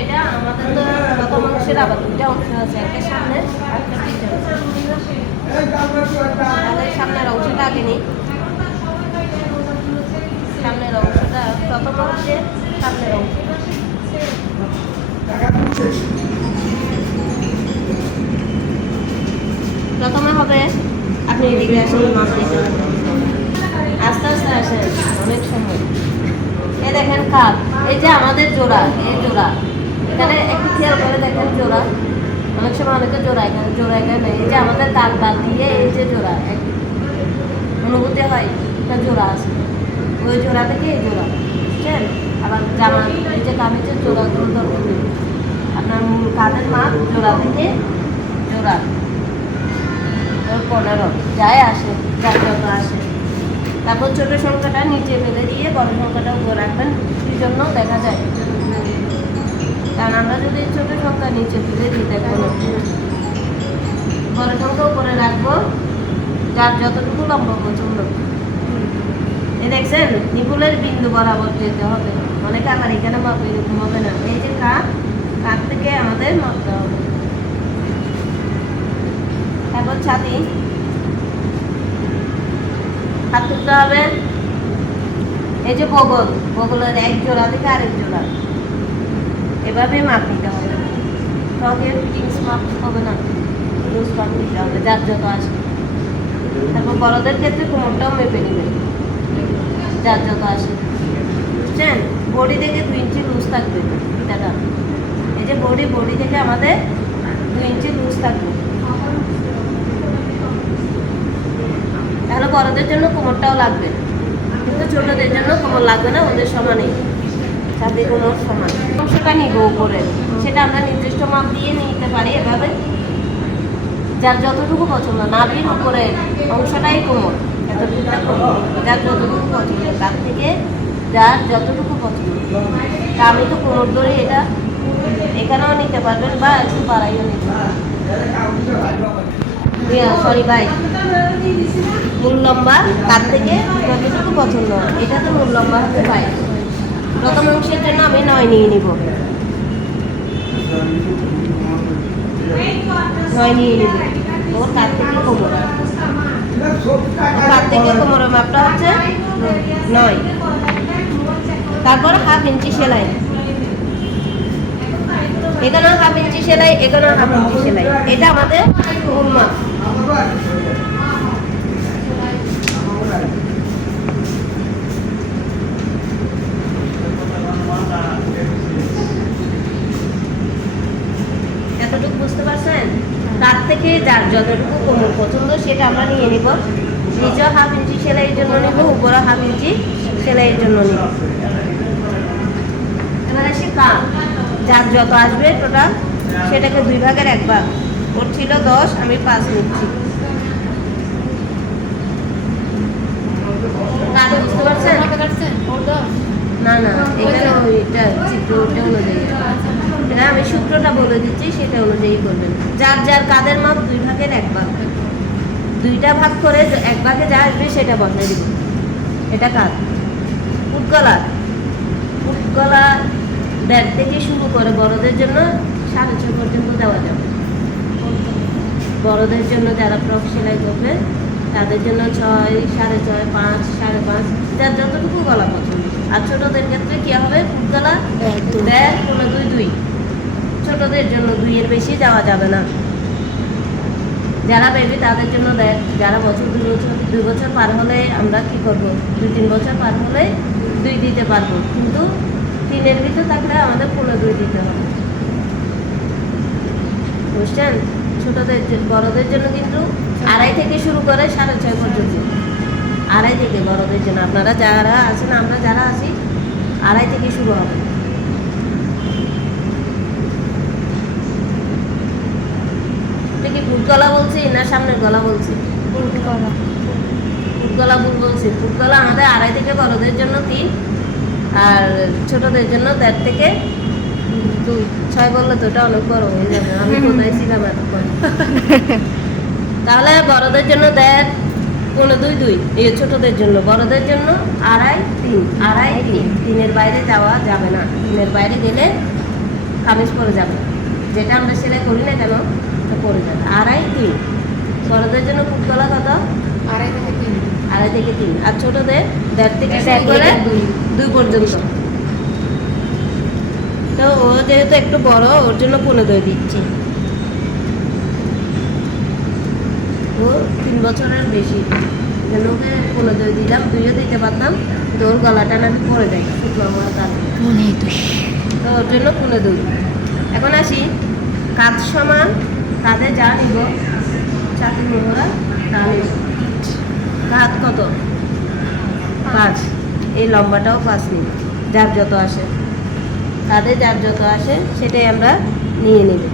এটা আমাদের তো প্রথম অংশের আবার দুইটা অংশ আছে, একটা সামনে একটা পিছনে। তাহলে সামনের অংশটা আগে নিই। সামনের অংশটা প্রথম অংশের সামনের অংশ। প্রথমে হবে আপনি এদিকে আসেন, মাপ দিতে আস্তে আস্তে আসেন, অনেক সময়। এই দেখেন কাপ, এই যে আমাদের জোড়া, এই জোড়া এখানে একটু খেয়াল করে দেখেন জোড়া। অনেক সময় অনেকে জোড়া এখানে, জোড়া এখানে। এই যে আমাদের কাপ বাদ দিয়ে এই যে জোড়া, অনুভূতি হয় একটা জোড়া আছে, ওই জোড়া থেকে এই জোড়া, বুঝছেন? আবার জামা এই যে কামিজের জোড়াগুলো দরকার নেই, আপনার কাঁধের মাপ জোড়া থেকে জোড়া 15 যায় আসে, যার যত আসে। তারপর ছোট সংখ্যাটা নিচে ফেলে দিয়ে বড় সংখ্যাটা উপরে রাখবেন, সেই জন্য দেখা যায়। কারণ আমরা যদি ছোট সংখ্যা নিচে ফেলে দিই, দেখবো না, বড় সংখ্যা উপরে রাখবো, যার যতটুকু লম্বা পছন্দ। এ দেখছেন নিপুলের বিন্দু বরাবর যেতে হবে, অনেকে আবার এখানে মাপ এরকম হবে না। এই যে কাঠ থেকে আমাদের মাপতে হবে। তারপর ছাতি হাত তুলতে হবে। এই যে বগলের এক জোড়া থেকে আরেক জোড়া, এভাবে মাপ নিতে হবে। ফ্রকের ফিটিংস মাপ হবে না, লুজ মাপ নিতে হবে, যার যত আসে। তারপর বড়দের ক্ষেত্রে কোমরটাও মেপে নেবেন, যার যত আসে, বুঝছেন? বডি থেকে 2 ইঞ্চি লুজ থাকবে ফিতাটা। এই যে বডি থেকে আমাদের 2 ইঞ্চি লুজ থাকবে। তাহলে বড়দের জন্য কোমরটাও লাগবে, কিন্তু ছোটদের জন্য কোমর লাগবে না, ওদের সমানই, ছাতি কোমর সমান। অংশটা নিব উপরে, সেটা আমরা নির্দিষ্ট মাপ দিয়ে নিতে পারি এভাবে, যার যতটুকু পছন্দ। নাভির উপরে অংশটাই কোমর, এতটুকুটা কোমর, যার যতটুকু পছন্দ, তার থেকে যার যতটুকু পছন্দ। তা আমি তো কোমর ধরে এটা এখানেও নিতে পারবেন বা একটু বাড়াইও নিতে পারবেন। সরি ভাই, মূল লম্বা তার থেকে যতটুকু পছন্দ, এটা তো মূল লম্বা হতে পারে। প্রথম অংশের জন্য আমি 9 নিয়ে নিব, 9 নিয়ে নিব। ওর কাছ থেকে কোমর, কাছ থেকে কোমরের মাপটা হচ্ছে 9। তারপর 1/2 ইঞ্চি সেলাই, এখানেও 1/2 ইঞ্চি সেলাই, এখানেও 1/2 ইঞ্চি সেলাই। এটা আমাদের মূল মাপ। এতটুকু বুঝতে পারছেন? তার থেকে যার যতটুকু কোমর পছন্দ সেটা আমরা নিয়ে নিব। নিচেও 1/2 ইঞ্চি সেলাইয়ের জন্য নিব, উপরে 1/2 ইঞ্চি সেলাইয়ের জন্য নিব। এবার আসি কাপ, যার যত আসবে টোটাল সেটাকে 2 ভাগের 1 ভাগ। ওর ছিল 10, আমি 5 নিচ্ছি। কাপ বুঝতে পারছেন? না না, এখানে ওইটা চিত্র অনুযায়ী, এটা আমি সূত্রটা বলে দিচ্ছি, সেটা অনুযায়ী করবেন। যার যার কাঁধের মাপ 2 ভাগের 1 ভাগ, 2টা ভাগ করে 1 ভাগে যা আসবে সেটা বসাই দিব। এটা কাঁধ। ফুটগলা 1.5 থেকে শুরু করে বড়দের জন্য 6.5 পর্যন্ত দেওয়া যাবে। বড়দের জন্য যারা ফ্রক সেলাই করবে তাদের জন্য 6, 6.5, 5, 5.5, যার যতটুকু গলা পছন্দ। আর ছোটদের ক্ষেত্রে কি হবে, ফুটগলা 1.5, 2, 2। ছোটদের জন্য 2 এর বেশি যাওয়া যাবে না। যারা বেবি তাদের জন্য 1.5, যারা 2 বছর পার হলে আমরা কি করব, 2-3 বছর পার হলে 2 দিতে পারবো, কিন্তু 3 এর ভিতর থাকলে আমাদের 2.5 দিতে হবে, বুঝছেন? ছোটদের বড়দের জন্য কিন্তু 2.5 থেকে শুরু করে 6.5 পর্যন্ত। 2.5 থেকে বড়দের জন্য, আপনারা যারা আছেন, আমরা যারা আছি, 2.5 থেকে শুরু হবে। এটা কি ফুট গলা বলছি না সামনের গলা বলছি? ফুট গলা ভুল বলছি। ফুট গলা আমাদের 2.5 থেকে বড়দের জন্য 3, আর ছোটদের জন্য 1.5 থেকে 2। 6 বললে তো ওটা অনেক বড় হয়ে যাবে, আমি কোথায় ছিলাম এতক্ষণ। তাহলে বড়দের জন্য 1.5, 2.5, 2। এই ছোটদের জন্য, বড়দের জন্য 2.5, 3, 2.5, 3। 3 এর বাইরে যাওয়া যাবে না। 3 এর বাইরে গেলে খামিজ পরে যাবে, যেটা আমরা সেলাই করি না কেন তা পরে যাবে। 2.5-3 বড়দের জন্য ফুট গলা কত? 2.5 থেকে 3 আর ছোটদের 1.5 থেকে শুরু করে 2 পর্যন্ত। তো ও যেহেতু একটু বড়, ওর জন্য 15 দিচ্ছি। ও 3 বছরের বেশি, যেন ওকে 15 দিলাম, 2ও দিতে পারতাম, তো ওর গলাটা নাকি পরে যায় শুকনো হওয়ার কারণে, তো ওর জন্য 15। এখন আসি কাঁধ সমান, কাঁধে যা নিব ছাতির মোহরা তা নিব। কাঁধ কত? 5, এই লম্বাটাও 5 নিব, যার যত আসে, কাঁধে যার যত আসে সেটাই আমরা নিয়ে নেব।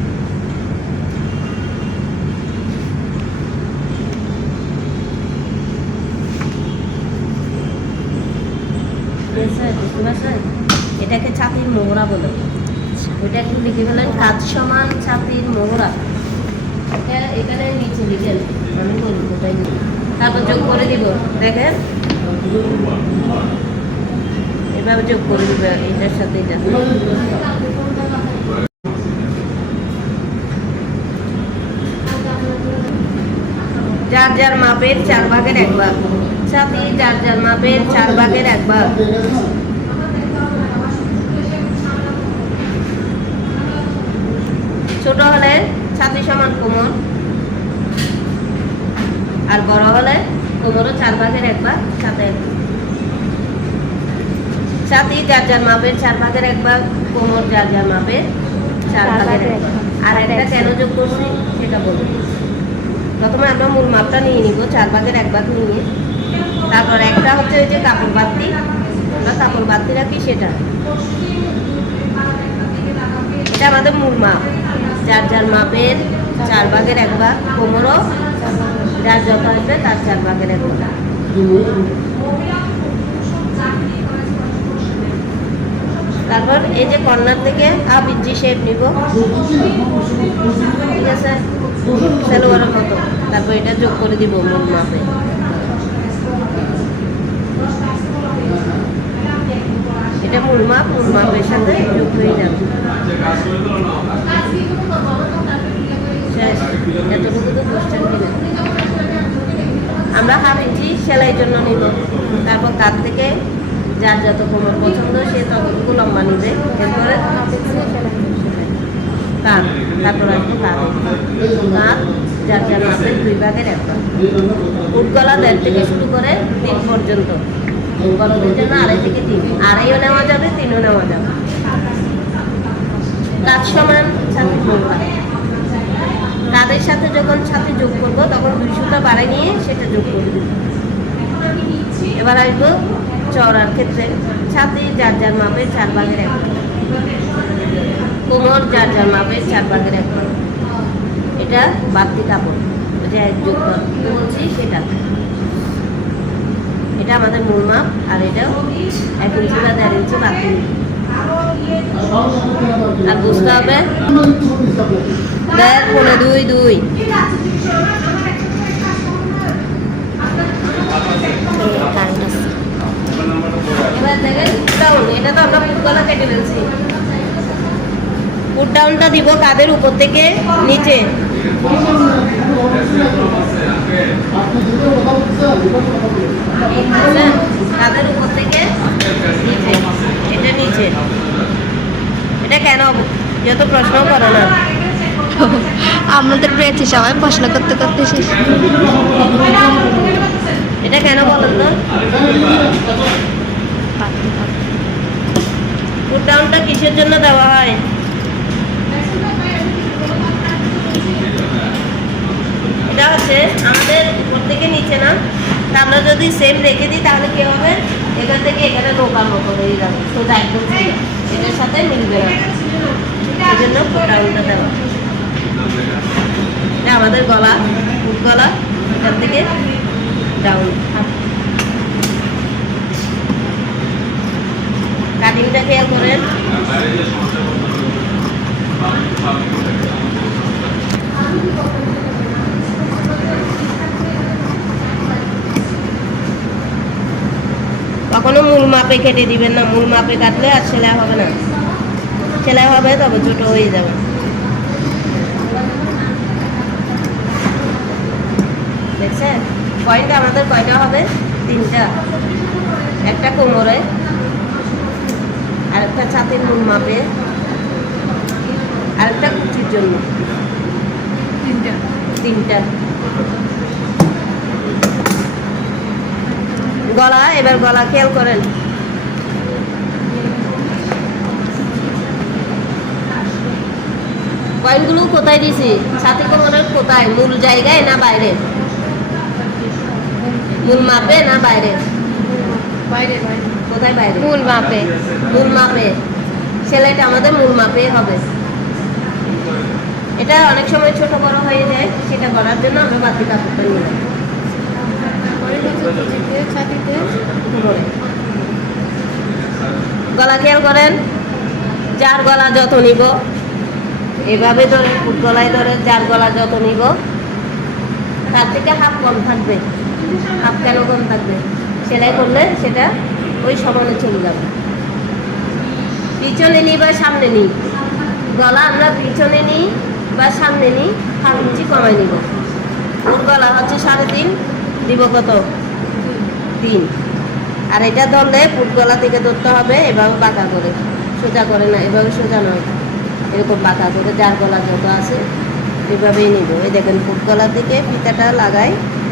এটাকে ছাতির মোহরা বলে, ওইটা একটু লিখে ফেলেন, কাঁধ সমান ছাতির মোহরা। এটা এখানে নিচে লিখেন, আমি বলি ওটাই, তারপর যোগ করে দিব। দেখেন এভাবে যোগ করে দিব এটার সাথে এটা। যার যার মাপের 4 ভাগের 1 ভাগ, ছাতি যার যার মাপের 4 ভাগের 1 ভাগ। ছোট হলে ছাতি সমান কোমর, আর বড় হলে কোমরও 4 ভাগের 1 ভাগ, সাথে ছাতি যার যার মাপের 4 ভাগের 1 ভাগ, কোমর যার যার মাপের 4 ভাগের 1 ভাগ। আর একটা কেন যোগ করছি সেটা বলবো। প্রথমে আমরা মূল মাপটা নিয়ে নিব 4 ভাগের 1 ভাগ নিয়ে, তারপর একটা হচ্ছে ওই যে কাপড় বাতি, আমরা কাপড় বাতি রাখি সেটা, এটা আমাদের মূল মাপ। যার যার মাপের 4 ভাগের 1 ভাগ, কোমরও যার যত আসবে তার 4 ভাগের 1 ভাগ। তারপর এই যে কর্নার থেকে হাফ ইঞ্চি শেপ নিব, ঠিক আছে, সালোয়ারের মতো। তারপর এটা যোগ করে দিব মূল মাপে। এটা মূল মাপ, মূল মাপের সাথে যোগ হয়ে যাবে। এতটুকু তো বুঝছেন কিনা? আমরা হাফ ইঞ্চি সেলাইয়ের জন্য নিব, তারপর কাঁধ থেকে যার যত কোমর পছন্দ সে ততটুকু লম্বা নিবে। এরপরে কাঁধ, তারপর আসবো কাঁধে, কাঁধ যার যার মাপের 2 ভাগের 1 ভাগ। ফুট গলা 1.5 থেকে শুরু করে 3 পর্যন্ত, গলাদের জন্য 2.5 থেকে 3, 2.5ও নেওয়া যাবে, 3ও নেওয়া যাবে। কাঁধ সমান ছাতি মোহরা, কাঁধের সাথে যখন ছাতি যোগ করবো তখন 2 সুতা বাড়াই নিয়ে সেটা যোগ করে দেব। এবার আসবো চওড়ার ক্ষেত্রে, ছাতি যার যার মাপের 4 ভাগের 1 ভাগ, কোমর যার যার মাপের 4 ভাগের 1 ভাগ। এটা বাড়তি কাপড়, ওটা এক যোগ বলছি সেটা, এটা আমাদের মূল মাপ। আর এটা 1 ইঞ্চি বা 1.5 ইঞ্চি বাড়তি। আর বুঝতে হবে 1.5-2 এবার দেখেন ডাউন, এটা তো আমরা ফুট গলা কেটে ফেলছি। ফুট ডাউনটা দিব কাঁধের উপর থেকে নিচে, কাঁধের উপর থেকে নিচে, এটা নিচে। এটা কেন যত প্রশ্ন করো না, আমাদের পেয়েছি সবাই প্রশ্ন করতে করতে শেষ। এটা কেন বলেন তো? ফুট ডাউনটা কিসের জন্য দেওয়া হয়? এটা হচ্ছে আমাদের উপর থেকে নিচে না, তা আমরা যদি সেম রেখে দিই তাহলে কি হবে, এখান থেকে এখানে নৌকার মতো হয়ে যাবে, সোজা একদম এটার সাথে মিলবে না, এই জন্য ফুট ডাউনটা দেওয়া। এটা আমাদের গলা, ফুট গলা, এখান থেকে ডাউন। কাটিংটা খেয়াল করেন, কখনো মূল মাপে কেটে দিবেন না, মূল মাপে কাটলে আর সেলাই হবে না। সেলাই হবে তবে ছোট হয়ে যাবে। দেখছেন পয়েন্ট আমাদের কয়টা হবে? 3টা। একটা কোমরে, আরেকটা ছাতির মূল মাপে, আরেকটা কুচির জন্য। 3টা। গলা, এবার গলা খেয়াল করেন। পয়েন্টগুলো কোথায় দিছি? ছাতি কোমরের কোথায়? মূল জায়গায় না বাইরে? মূল মাপে না বাইরে? কোথায় বাইরে? মূল মাপে। মূল মাপে। সেলাইটা আমাদের মূল মাপে হবে। এটা অনেক সময় ছোট বড় হয়ে যায়, সেটা করার জন্য আমরা বাড়তি কাপড়টা নিলাম। গলা খেয়াল করেন। যার গলা যত নিব, এভাবে ধরে ফুট গলায় ধরে যার গলা যত নিব, তার থেকে হাফ কম থাকবে। হাফ কেন কম থাকবে? সেলাই করলে সেটা ওই সমানে চলে যাবে। পিছনে নিই বা সামনে নিই, গলা আমরা পিছনে নিই বা সামনে নিই, হাফ ইঞ্চি কমাই নিব। ওর গলা হচ্ছে 3.5, দিব কত? 3। আর এটা ধরলে ফুট গলা থেকে ধরতে হবে এভাবে বাঁকা করে, সোজা করে না, এভাবে সোজা নয়, এরকম বাঁকা করে যার গলা যত আছে এভাবেই নিব। এই দেখেন ফুট গলার দিকে ফিতাটা লাগাই,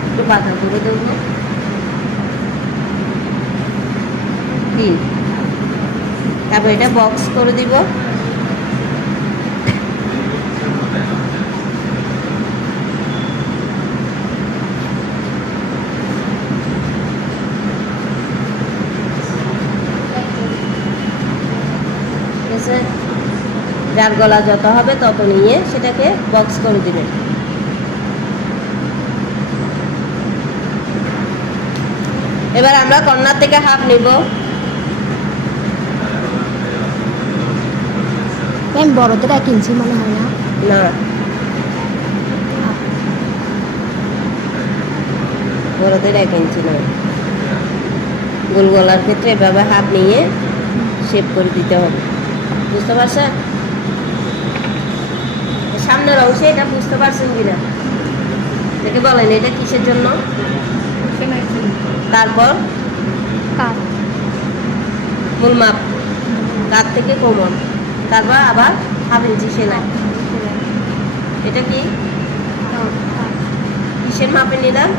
একটু বাঁকা করে দেবো। 3। তারপর এটা বক্স করে দিব। যার গলা যত হবে তত নিয়ে সেটাকে বক্স করে দিবেন। এবার আমরা কর্নার থেকে হাফ নিব। বড়দের 1 ইঞ্চি মনে হয় না? না, বড়দের 1 ইঞ্চি নয়। গোল গলার ক্ষেত্রে এভাবে হাফ নিয়ে শেপ করে দিতে হবে। বুঝতে পারছেন? সামনের অংশে এটা বুঝতে পারছেন কিনা দেখে বলেন এটা কিসের জন্য। তারপর কাপ। মূল মাপ, কাঁধ থেকে কোমর, তারপর আবার হাফ ইঞ্চি সেলাই। এটা কি কিসের মাপে নিলাম?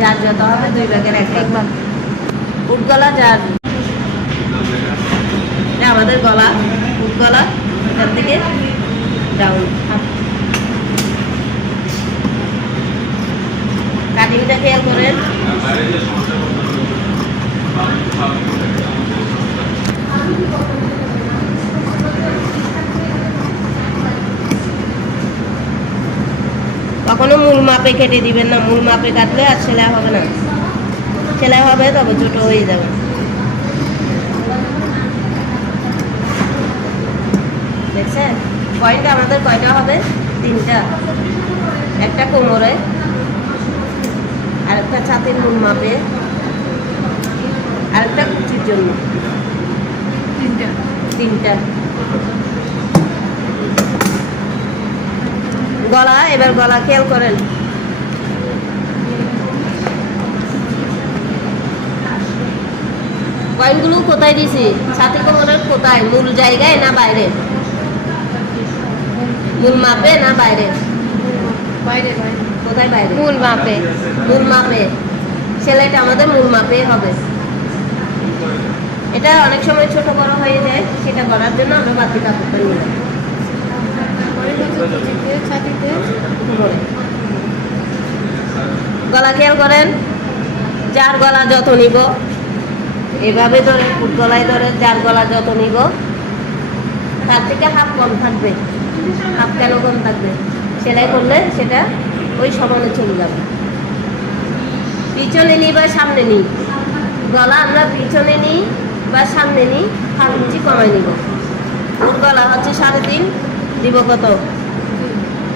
যার যত হবে 2 ভাগের 1 ভাগ। ফুট গলা যার, এটা আমাদের গলা, ফুট গলা, এখান থেকে ডাউন। কাটিংটা খেয়াল করেন। কখনো মূল মাপে কেটে দিবেন না, মূল মাপে কাটলে আর সেলাই হবে না। সেলাই হবে তবে ছোট হয়ে যাবে। দেখছেন পয়েন্ট আমাদের কয়টা হবে? 3টা। একটা কোমরে, আরেকটা ছাতির মূল মাপে, আরেকটা কুচির জন্য। 3টা। গলা, এবার গলা খেয়াল করেন। পয়েন্টগুলো কোথায় দিছি? ছাতি কোমরের কোথায়? মূল জায়গায় না বাইরে? মূল মাপে না বাইরে? কোথায় বাইরে? মূল মাপে। মূল মাপে। সেলাইটা আমাদের মূল মাপে হবে। এটা অনেক সময় ছোট বড় হয়ে যায়, সেটা করার জন্য আমরা বাড়তি কাপড়টা নিলাম। গলা খেয়াল করেন। যার গলা যত নিব, এভাবে ধরে ফুট গলায় ধরে যার গলা যত নিব, তার থেকে হাফ কম থাকবে। হাফ কেন কম থাকবে? সেলাই করলে সেটা ওই সমানে চলে যাবে। পিছনে নিই বা সামনে নিই, গলা আমরা পিছনে নিই বা সামনে নিই, হাফ ইঞ্চি কমাই নিব। ওর গলা হচ্ছে 3.5, দিব কত?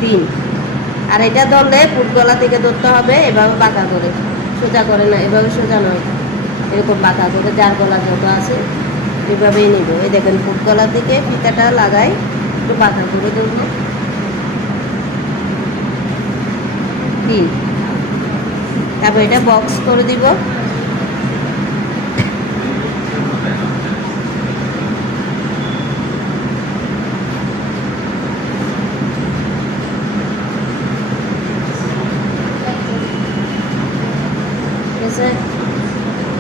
3। আর এটা ধরলে ফুট গলা থেকে ধরতে হবে এভাবে বাঁকা করে, সোজা করে না, এভাবে সোজা নয়, এরকম বাঁকা করে যার গলা যত আছে এভাবেই নিব। এই দেখেন ফুট গলার দিকে ফিতাটা লাগাই একটু বাঁকা করে দেবো। কি তারপর এটা বক্স করে দিব।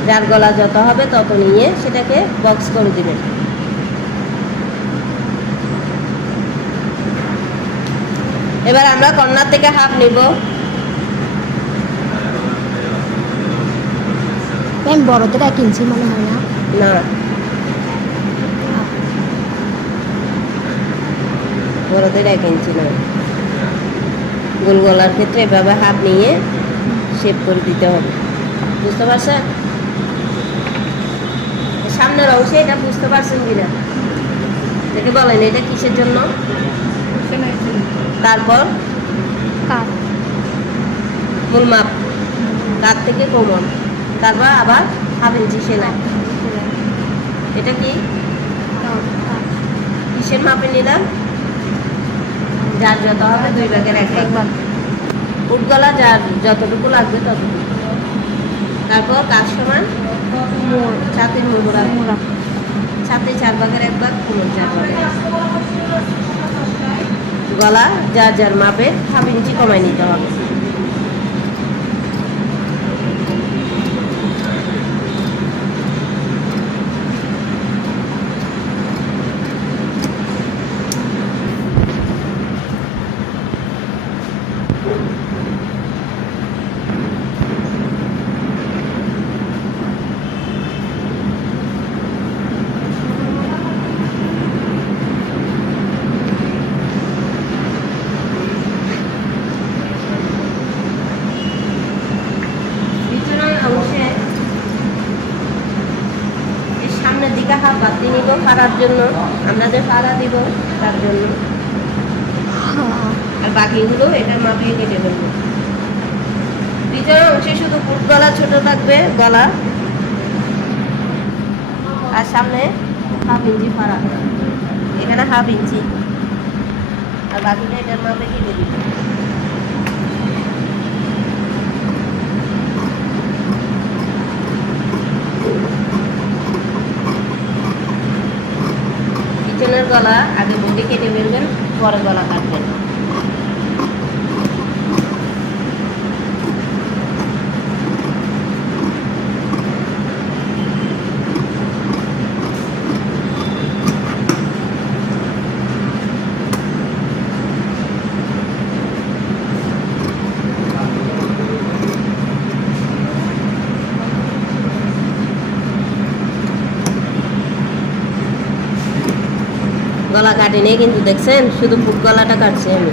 যার গলা যত হবে তত নিয়ে সেটাকে বক্স করে দিবেন। এবার আমরা কর্নার থেকে হাফ নিব। ম্যাম বড়দের 1 ইঞ্চি মনে হয় না? না, বড়দের 1 ইঞ্চি না। গোল গলার ক্ষেত্রে এভাবে হাফ নিয়ে শেপ করে দিতে হবে। বুঝতে পারছেন? সামনের অংশে এটা বুঝতে পারছেন কিনা দেখে বলেন এটা কিসের জন্য। তারপর কাট। মূল মাপ কাত থেকে কোমর, তারপর আবার হাফ ইঞ্চি সেলাই। এটা কি কিসের মাপে নিলাম? যার যত হবে 2 ভাগের 1 ভাগ। উট গলা যার যতটুকু লাগবে ততটুকু। তারপর কাজ সমান ছাতির মোড়া, ছাতে 4 ভাগের 1 ভাগ, কোমর 4 ভাগের 1 ভাগ। গলা যার যার মাপে হাফ ইঞ্চি কমাই নিতে হবে। সামনের দিকে হাফ বাতি নিব ফাড়ার জন্য, আমরা যে ফাড়া দিব তার জন্য। আর বাকিগুলো এটার মাপিয়ে কেটে ফেলব। পিছনের অংশে শুধু ফুট গলা ছোট থাকবে গলা, আর সামনে হাফ ইঞ্চি ফাড়া, এখানে হাফ ইঞ্চি, আর বাকিটা এটার মাপে কেটে দিব। পিছনের গলা আগে বডি কেটে ফেলবেন, পরে গলা কাটবেন। গলা কাটি নিয়ে কিন্তু দেখছেন শুধু ফুট গলাটা কাটছি আমি।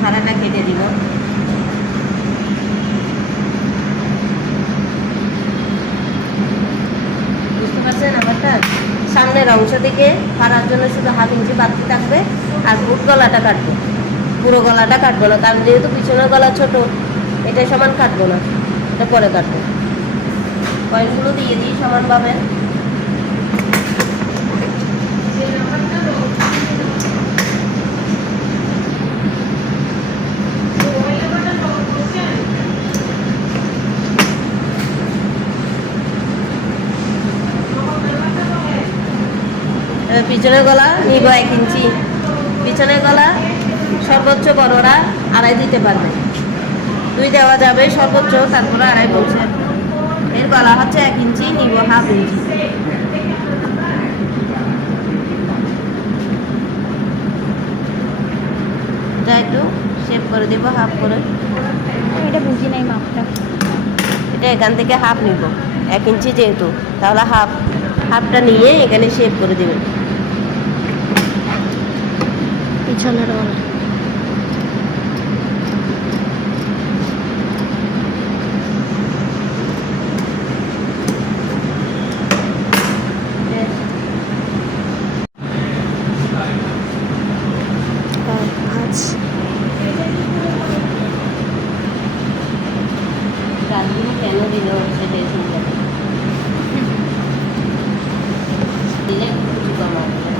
ফাড়াটা কেটে দিব। বুঝতে পারছেন আমারটা? সামনের অংশ থেকে ফাড়ার জন্য শুধু হাফ ইঞ্চি বাড়তি থাকবে, আর ফুট গলাটা কাটবো। পুরো গলাটা কাটবো না, কারণ যেহেতু পিছনের গলা ছোট, এটা সমান কাটবো না, এটা পরে কাটবো। পয়েন্টগুলো দিয়ে দিই সমানভাবে। পিছনের গলা নিব 1 ইঞ্চি। পিছনের গলা সর্বোচ্চ বড়রা 2.5 দিতে পারবে, 2 দেওয়া যাবে সর্বোচ্চ, তারপরে 2.5 বলছে। এর গলা হচ্ছে 1 ইঞ্চি, নিব হাফ ইঞ্চি। এটা একটু শেপ করে দেবো হাফ করে। এটা বুঝি নাই মাপটা। এটা এখান থেকে হাফ নিব, 1 ইঞ্চি যেহেতু, তাহলে হাফটা নিয়ে এখানে শেপ করে দেবেন। পিছনের গলা গাছগুলো কেন দিল সেটাই চিন্তা করি। দিলে কিছু কম আসবে।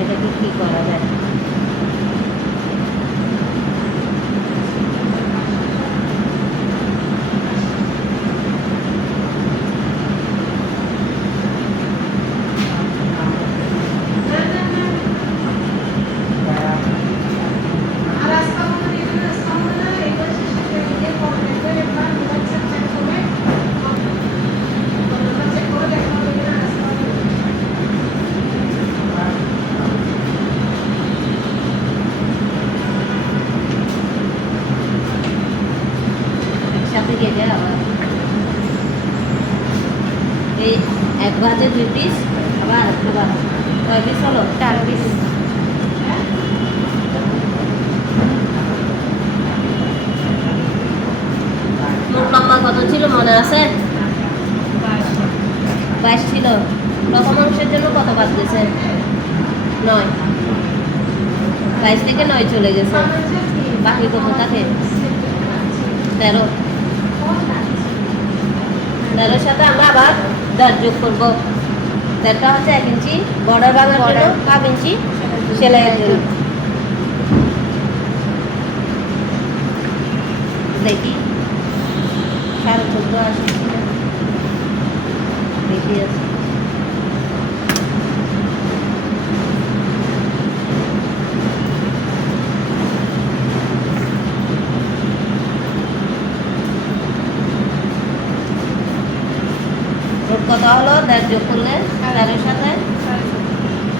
এটাকে কি করা যায়? একসাথে কেটে আবার এই এক ভাজে 2 পিস, আবার একটু ভাজা। কয় পিস হলো? 4 পিস। মোট লম্বা কত ছিল মনে আছে? 22 ছিল। প্রথম অংশের জন্য কত বাদ গেছে? 9। 22 থেকে 9 চলে গেছে, বাকি কত থাকে? 13। 13 সাথে আমরা আবার 10 যোগ করবো। 13টা হচ্ছে 1 ইঞ্চি বর্ডার বানানোর জন্য, Border। 1/2 ইঞ্চি সেলাইয়ের জন্য। দেখি 14.5 আসে কিনা। বেশি আছে। মোট কত হলো? 10 যোগ করলে 13 সাথে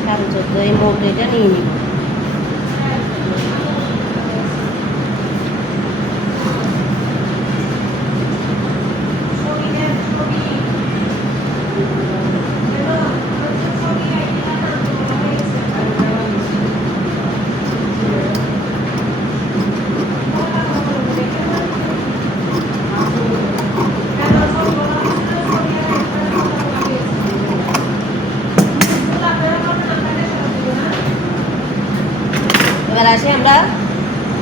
14.5, এই মোট এটা নিয়ে নিব। এবার আসি আমরা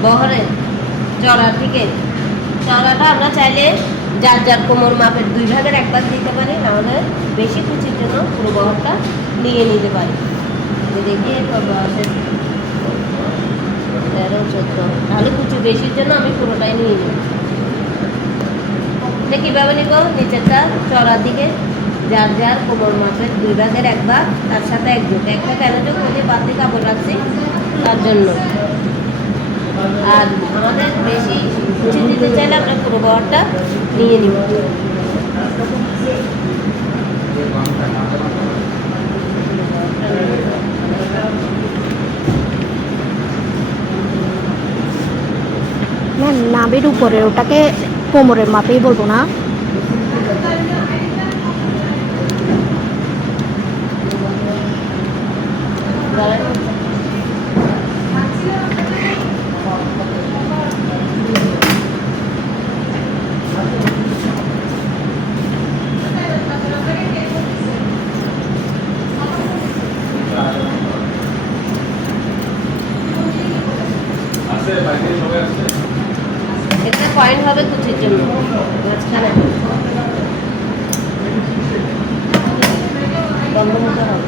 বহরের চড়ার দিকে। চড়াটা আমরা চাইলে যার যার কোমর মাপের 2 ভাগের 1 ভাগ দিতে পারি, নাহলে বেশি কুচির জন্য পুরো বহরটা নিয়ে নিতে পারি। দেখি কত আসে। 13, 14, তাহলে কুচি বেশির জন্য আমি পুরোটাই নিয়ে নিই। এটা কীভাবে নিব? নিচেরটা চড়ার দিকে যার যার কোমর মাপের 2 ভাগের 1 ভাগ, তার সাথে 1 যোগ। একটা কেন যোগ? ওই বাদ দিয়ে কাপড় রাখছি তার জন্য। আর আমাদের বেশি কুচি দিতে চাইলে আমরা পুরো বহরটা নিয়ে নিব। না, নাভির উপরে ওটাকে কোমরের মাপেই বলবো না। এটা পয়েন্ট হবে কুচির জন্য মাঝখানে বন্ধ হতে হবে।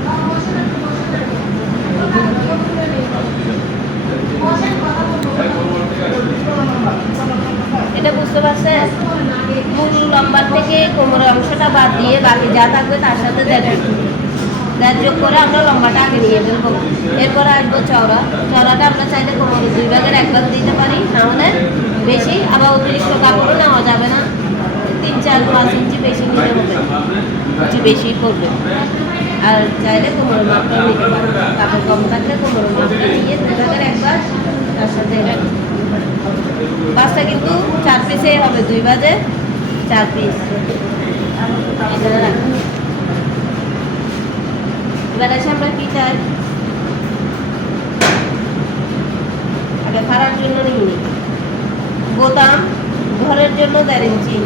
এটা বুঝতে পারছেন? মূল লম্বার থেকে কোমরের অংশটা বাদ দিয়ে বাকি যা থাকবে তার সাথে 1.5 যোগ করে আমরা লম্বাটা আগে নিয়ে ফেলবো। এরপরে আসবো চওড়া। চওড়াটা আমরা চাইলে কোমরের 2 ভাগের 1 ভাগ দিতে পারি, নাহলে বেশি আবার অতিরিক্ত কাপড়ও নেওয়া যাবে না। 3, 4, 5 ইঞ্চি বেশি নিতে হবে, কিছু বেশি পড়বে। আর চাইলে কোমরের মাপটা নিতে পারি। কাপড় কম থাকলে কোমরের মাপটা নিয়ে 2 ভাগের 1 ভাগ, তার সাথে বাসটা কিন্তু 4 পিসে হবে, 2 ভাজে 4 পিস। এখানে রাখুন। এবার এসে আমরা কি চাই? আগে ফাড়ার জন্য নিয়ে নিই বোতাম, ঘরের জন্য 1.5 ইঞ্চি।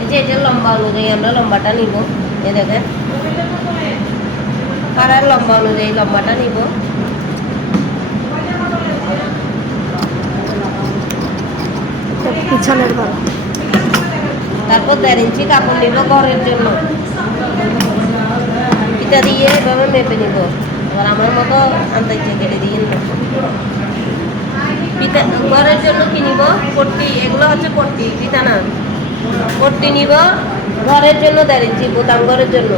এই যে এটার লম্বা অনুযায়ী আমরা লম্বাটা নিব। এ দেখেন, ফাড়ার লম্বা অনুযায়ী লম্বাটা নিব। পিছনের গলা। তারপর 1.5 ইঞ্চি কাপড় নিব ঘরের জন্য, এটা দিয়ে এভাবে মেপে নিব। এবার আমার মতো আনতে ইচ্ছে কেটে দিয়ে নেব। ঘরের জন্য কি নিব? পট্টি, এগুলো হচ্ছে পট্টি, পিতা না। পট্টি নিব ঘরের জন্য 1.5 ইঞ্চি, বোতাম ঘরের জন্য।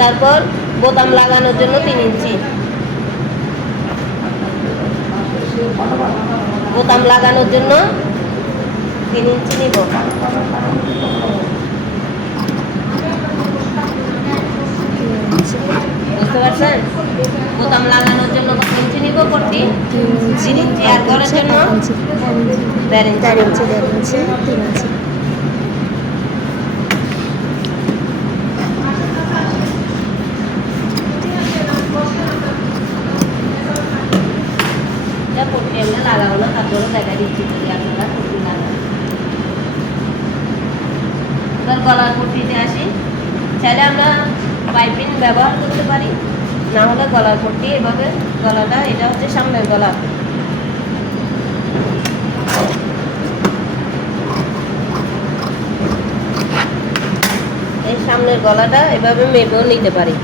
তারপর বোতাম লাগানোর জন্য 3 ইঞ্চি, বোতাম লাগানোর জন্য 3 ইঞ্চি নিব। বুঝতে পারছেন? বোতাম লাগানোর জন্য কত ইঞ্চি নিব? পট্টি 3 ইঞ্চি, আর ঘরের জন্য 1.5 ইঞ্চি। 1.5 ইঞ্চি, 3 ইঞ্চি। পট্টি আমরা লাগাবো না, তারপরে দেখা দিচ্ছি যদি আপনারা পট্টি লাগান। এবার গলার পট্টিতে আসি। চাইলে আমরা পাইপিং ব্যবহার করতে পারি, না হলে গলার পট্টি এভাবে। গলাটা এটা হচ্ছে সামনের গলা, এই সামনের গলাটা এভাবে মেপেও নিতে পারি।